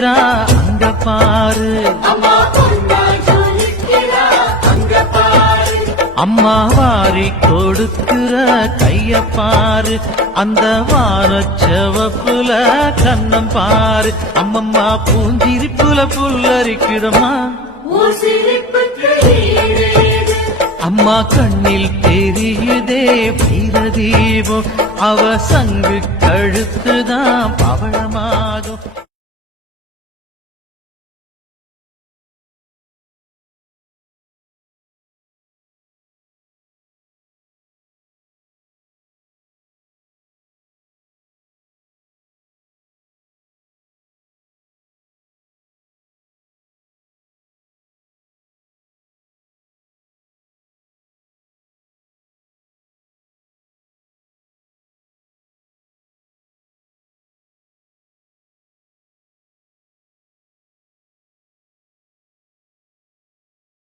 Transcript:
ஜொலிக்கிறா அங்க பாரு. அம்மா வாரி கொடுக்கிற கைய பாரு. அந்த வார செவப்புல கண்ணம் பாரு. அம்மம்மா பூஞ்சிரிப்புல புல்லரிக்குதம்மா உன் அம்மா கண்ணில் தெரியுதே வீர தீபம் அவ சங்கு கழுத்துதான் பவள